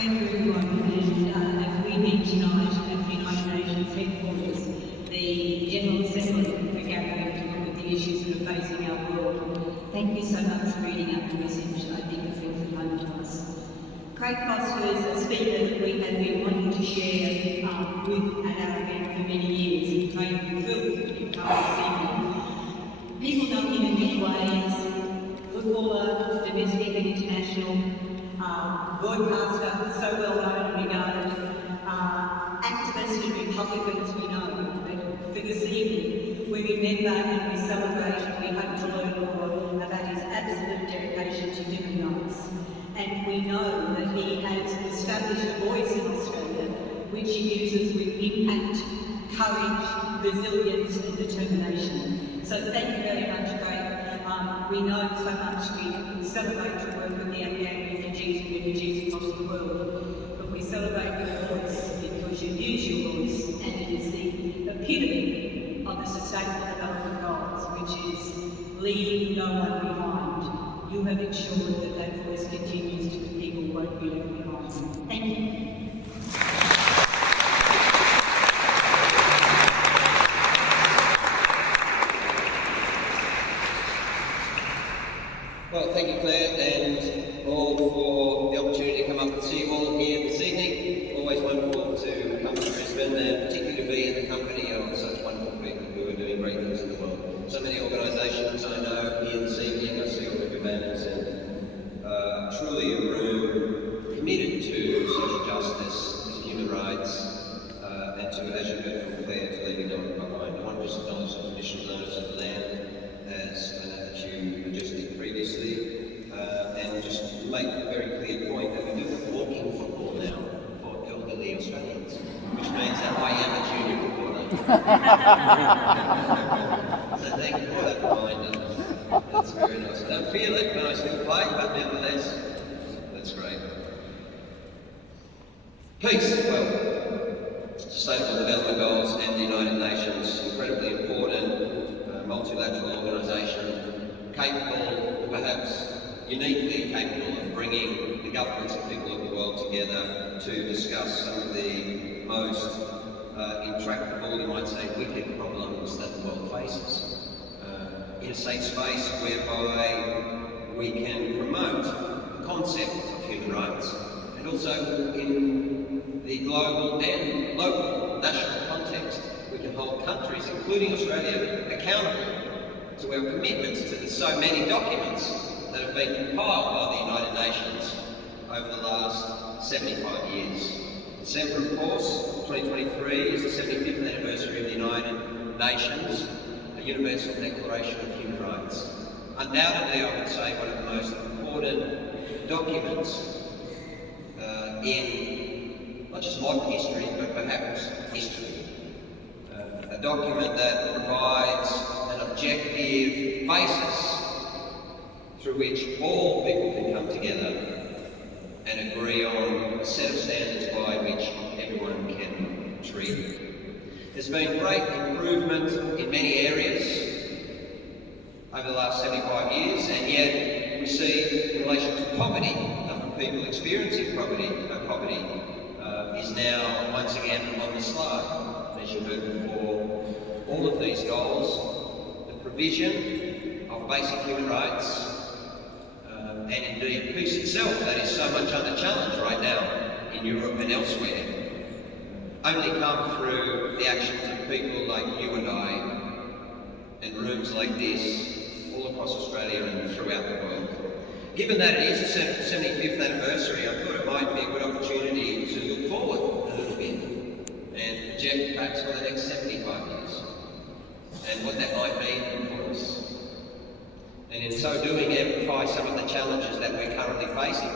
Thank you everyone, and as we meet tonight at the United Nations headquarters, the General Assembly are gathering to look at the issues that are facing our world. Thank you so much for reading out the message. I think it feels at home to us. Craig Foster is a speaker that we have been wanting to share with at our event for many years, and Craig thrilled that you come this evening. People know him in many ways: footballer, domestic and international, broadcaster, so well known and regarded, activists and Republicans we know. But for this evening, we remember and we celebrate and we hope to learn more about his absolute dedication to human rights. And we know that he has established a voice in Australia which he uses with impact, courage, resilience and determination. So thank you very much, Craig. We know so much. We celebrate your work with the Afghan refugees across the world, but we celebrate your voice because you use your voice, and it is the epitome of the Sustainable Development Goals, which is leave no one behind. You have ensured that that voice continues to the people who won't be left behind. Thank you. Well, thank you, Claire, and all for the opportunity to come up and see you all here this evening. Always wonderful to come to Brisbane, and particularly to be in the company of such wonderful people who are doing great things in the world. So many organisations I know here this evening. I see all of your banners, and truly a room committed to social justice, to human rights, and to, as you heard from Claire, to leaving no one behind. I want to just acknowledge the traditional owners of the land, as I know that you just did previously, and just make a very clear point that we do have walking football now for elderly Australians, which means that I am a junior footballer. So thank you for that reminder. That's very nice. I don't feel it when I still play, but nevertheless, that's great. Peace, well, Sustainable Development Goals and the United Nations, incredibly important, multilateral organisation, capable, perhaps uniquely capable of bringing the governments and people of the world together to discuss some of the most intractable, you might say, wicked problems that the world faces. In a safe space whereby we can promote the concept of human rights, and also in the global and local national context, we can hold countries, including Australia, accountable to our commitments to the so many documents that have been compiled by the United Nations over the last 75 years. December, of course, 2023 is the 75th anniversary of the United Nations, a Universal Declaration of Human Rights. Undoubtedly, I would say one of the most important documents in not just modern history, but perhaps history. A document that provides an objective basis through which all people can come together and agree on a set of standards by which everyone can treat. There's been great improvement in many areas over the last 75 years, and yet we see in relation to poverty, the number of people experiencing poverty is now once again on the slide. As you heard before, all of these goals, the provision of basic human rights, and indeed peace itself, that is so much under challenge right now in Europe and elsewhere, only come through the actions of people like you and I, and rooms like this, all across Australia and throughout the world. Given that it is the 75th anniversary, I thought it might be a good opportunity to look forward a little bit and project perhaps for the next 75 years, and what that might mean for us. And in so doing, amplify some of the challenges that we're currently facing,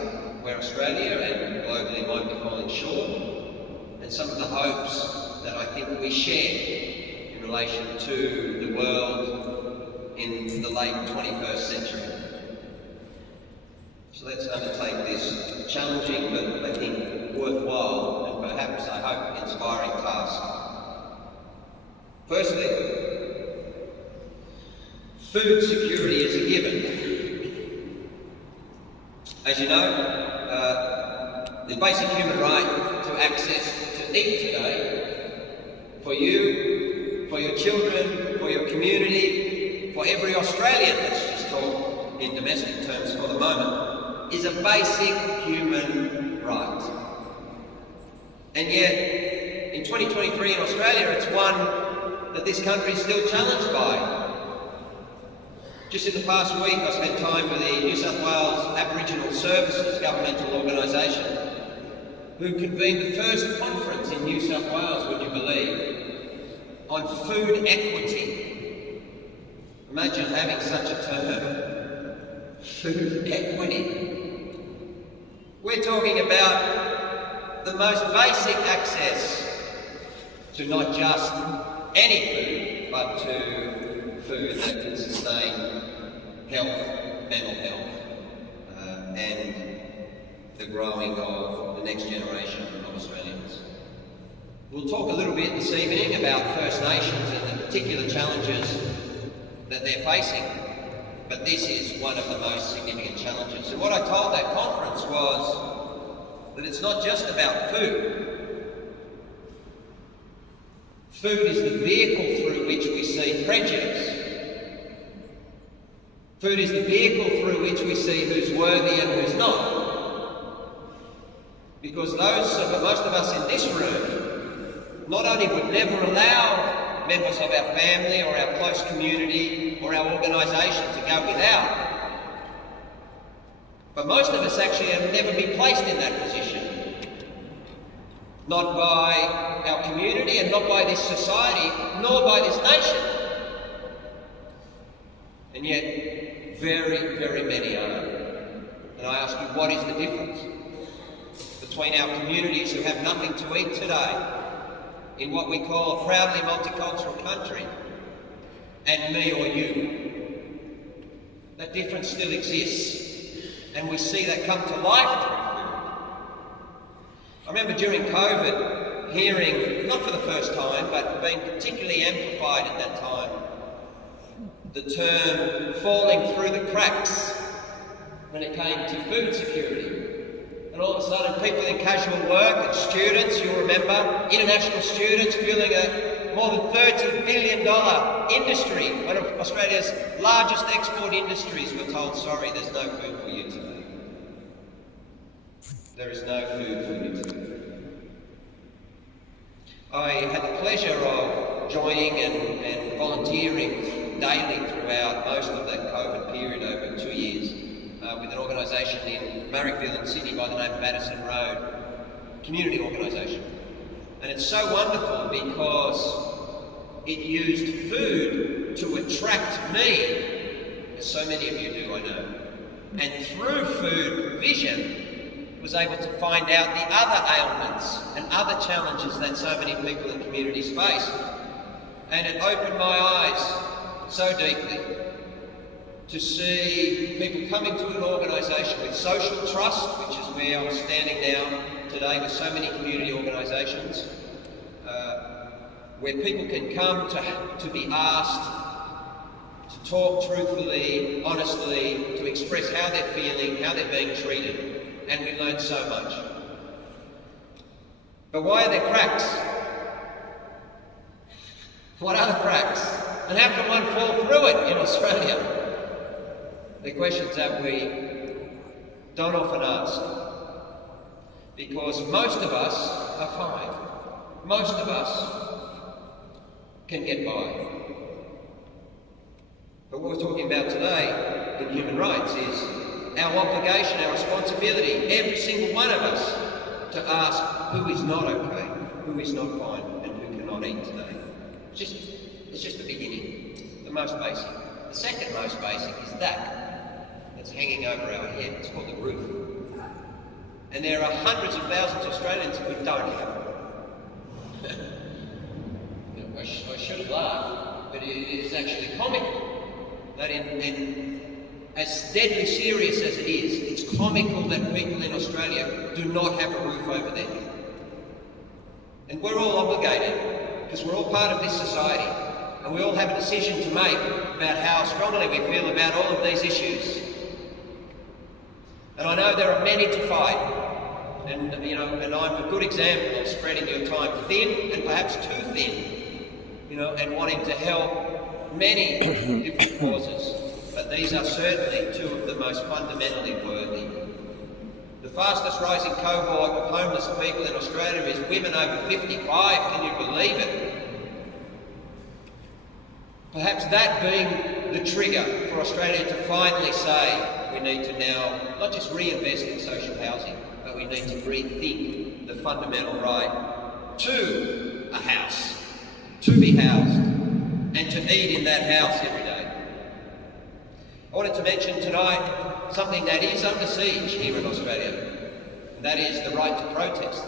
where Australia and globally might be falling short, and some of the hopes that I think we share in relation to the world in the late 21st century. So let's undertake this challenging but I think worthwhile and perhaps, I hope, inspiring task. Firstly, food security is a given. As you know, the basic human right to access to eat today, for you, for your children, for your community, for every Australian, let's just talk in domestic terms for the moment, is a basic human right. And yet, in 2023 in Australia, it's one that this country is still challenged by. Just in the past week, I spent time with the New South Wales Aboriginal Services governmental organisation, who convened the first conference in New South Wales, would you believe, on food equity. Imagine having such a term, food equity. We're talking about the most basic access to not just any food, but to food that can sustain health, mental health, and the growing of the next generation of Australians. We'll talk a little bit this evening about First Nations and the particular challenges that they're facing, but this is one of the most significant challenges. And what I told that conference was that it's not just about food. Food is the vehicle through which we see prejudice. Food is the vehicle through which we see who's worthy and who's not. Because most of us in this room not only would never allow members of our family or our close community or our organisation to go without, but most of us actually have never been placed in that position. Not by our community and not by this society, nor by this nation. And yet, very, very many are. And I ask you, what is the difference between our communities who have nothing to eat today in what we call a proudly multicultural country and me or you? That difference still exists, and we see that come to life through food. I remember during COVID hearing, not for the first time, but being particularly amplified at that time, the term falling through the cracks when it came to food security. And all of a sudden people in casual work and students, you'll remember, international students fueling a more than $30 billion industry, one of Australia's largest export industries, were told, sorry, there's no food for you today. There is no food for you today. I had the pleasure of joining and volunteering daily throughout most of that COVID period over 2 years with an organisation in Marrickville in Sydney by the name of Addison Road, community organisation. And it's so wonderful because it used food to attract me, as so many of you do, I know. And through food provision, was able to find out the other ailments and other challenges that so many people and communities face. And it opened my eyes so deeply to see people coming to an organisation with social trust, which is where I'm standing now today with so many community organisations, where people can come to be asked to talk truthfully, honestly, to express how they're feeling, how they're being treated. And we learn so much. But why are there cracks? What are the cracks? And how can one fall through it in Australia? They're questions that we don't often ask. Because most of us are fine. Most of us can get by. But what we're talking about today in human rights is our obligation, our responsibility, every single one of us, to ask who is not okay, who is not fine, and who cannot eat today. It's just the beginning, the most basic. The second most basic is that's hanging over our head. It's called the roof. And there are hundreds of thousands of Australians who don't have it. I should laugh, but it is actually comical that as deadly serious as it is, it's comical that people in Australia do not have a roof over their head. And we're all obligated, because we're all part of this society, and we all have a decision to make about how strongly we feel about all of these issues. And I know there are many to fight, And you know, and I'm a good example of spreading your time thin and perhaps too thin, you know, and wanting to help many different causes. But these are certainly two of the most fundamentally worthy. The fastest rising cohort of homeless people in Australia is women over 55. Can you believe it? Perhaps that being the trigger for Australia to finally say we need to now not just reinvest in social housing, but we need to rethink the fundamental right to a house, to be housed, and to eat in that house every day. I wanted to mention tonight something that is under siege here in Australia, and that is the right to protest.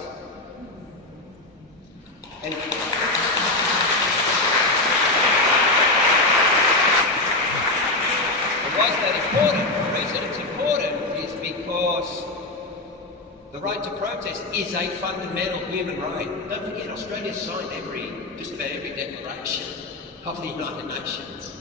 And why is that important? The reason it's important is because the right to protest is a fundamental human right. Don't forget, Australia's signed just about every declaration of the United Nations.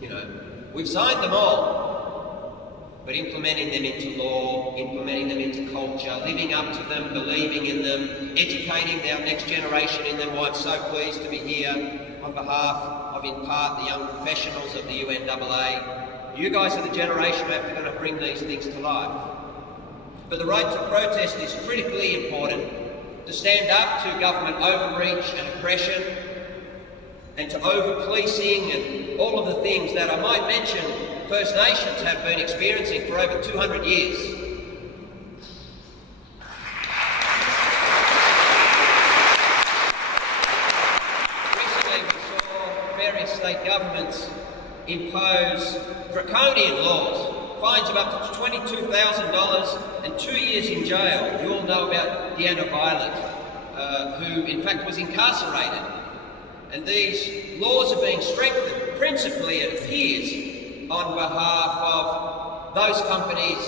You know, we've signed them all, but implementing them into law, implementing them into culture, living up to them, believing in them, educating our next generation in them. Why I'm so pleased to be here on behalf of, in part, the young professionals of the UNAA. You guys are the generation who have to kind of bring these things to life. But the right to protest is critically important to stand up to government overreach and oppression and to over-policing and all of the things that I might mention First Nations have been experiencing for over 200 years. Recently we saw various state governments impose draconian laws, fines of up to $22,000 and 2 years in jail. You all know about Deanna Violet, who in fact was incarcerated. And these laws are being strengthened, principally it appears, on behalf of those companies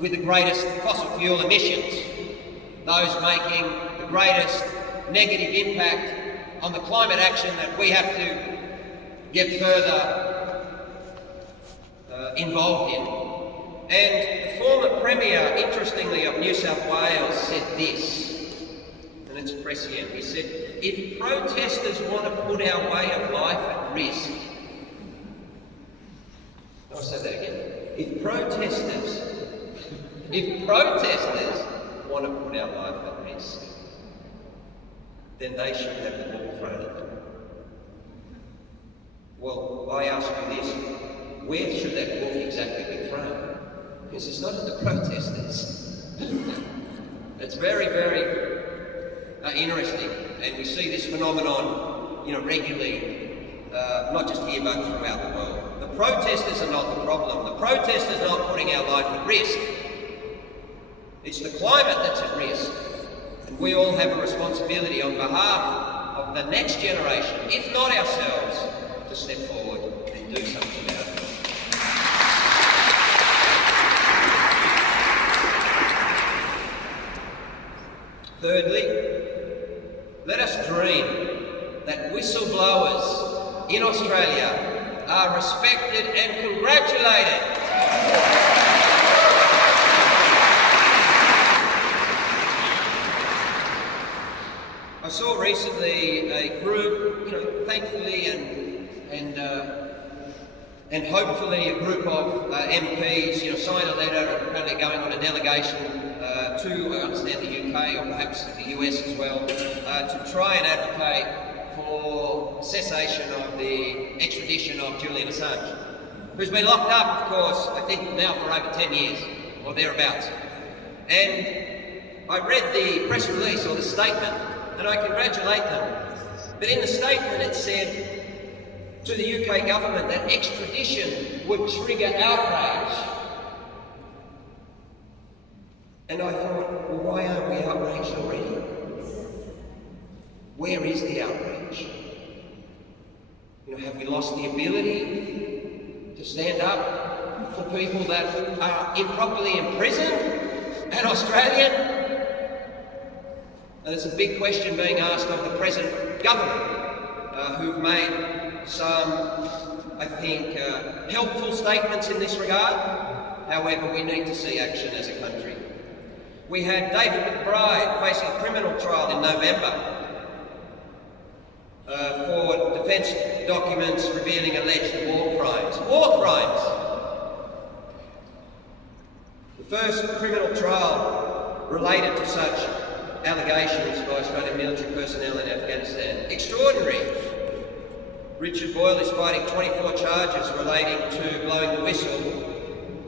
with the greatest fossil fuel emissions, those making the greatest negative impact on the climate action that we have to get further involved in. And the former Premier, interestingly, of New South Wales said this, and it's prescient. He said, if protesters want to put our way of life at risk, I'll say that again, if protesters want to put our life at risk, then they should have the ball thrown at them. Well, I ask you this, where should that ball exactly be thrown? Because it's not at the protesters. It's very, very interesting, and we see this phenomenon, you know, regularly, not just here but throughout the world. The protesters are not the problem. The protesters are not putting our life at risk. It's the climate that's at risk, and we all have a responsibility on behalf of the next generation, if not ourselves, to step forward and do something about it. Thirdly, let us dream that whistleblowers in Australia are respected and congratulated. I saw recently a group, you know, thankfully and hopefully a group of MPs, you know, sign a letter and apparently going on a delegation to, I understand, the UK or perhaps the US as well, to try and advocate for cessation of the extradition of Julian Assange, who's been locked up, of course, I think now for over 10 years or thereabouts. And I read the press release or the statement, and I congratulate them. But in the statement it said to the UK government that extradition would trigger outrage. And I thought, well, why aren't we outraged already? Where is the outrage? You know, have we lost the ability to stand up for people that are improperly imprisoned and Australian? And there's a big question being asked of the present government, who've made some, I think, helpful statements in this regard. However, we need to see action as a country. We had David McBride facing a criminal trial in November for defence documents revealing alleged war crimes. War crimes! The first criminal trial related to such allegations by Australian military personnel in Afghanistan. Extraordinary. Richard Boyle is fighting 24 charges relating to blowing the whistle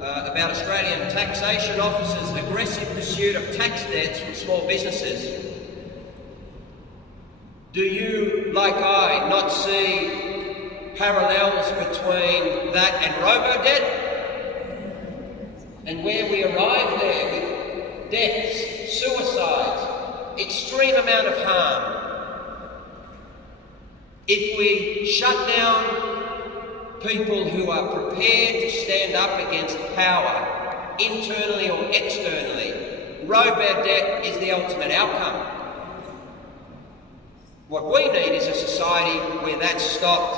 about Australian taxation officers' aggressive pursuit of tax debts from small businesses. Do you, like I, not see parallels between that and robo-debt? And where we arrive there with deaths, suicides, extreme amount of harm. If we shut down people who are prepared to stand up against power, internally or externally, robo-debt is the ultimate outcome. What we need is a society where that's stopped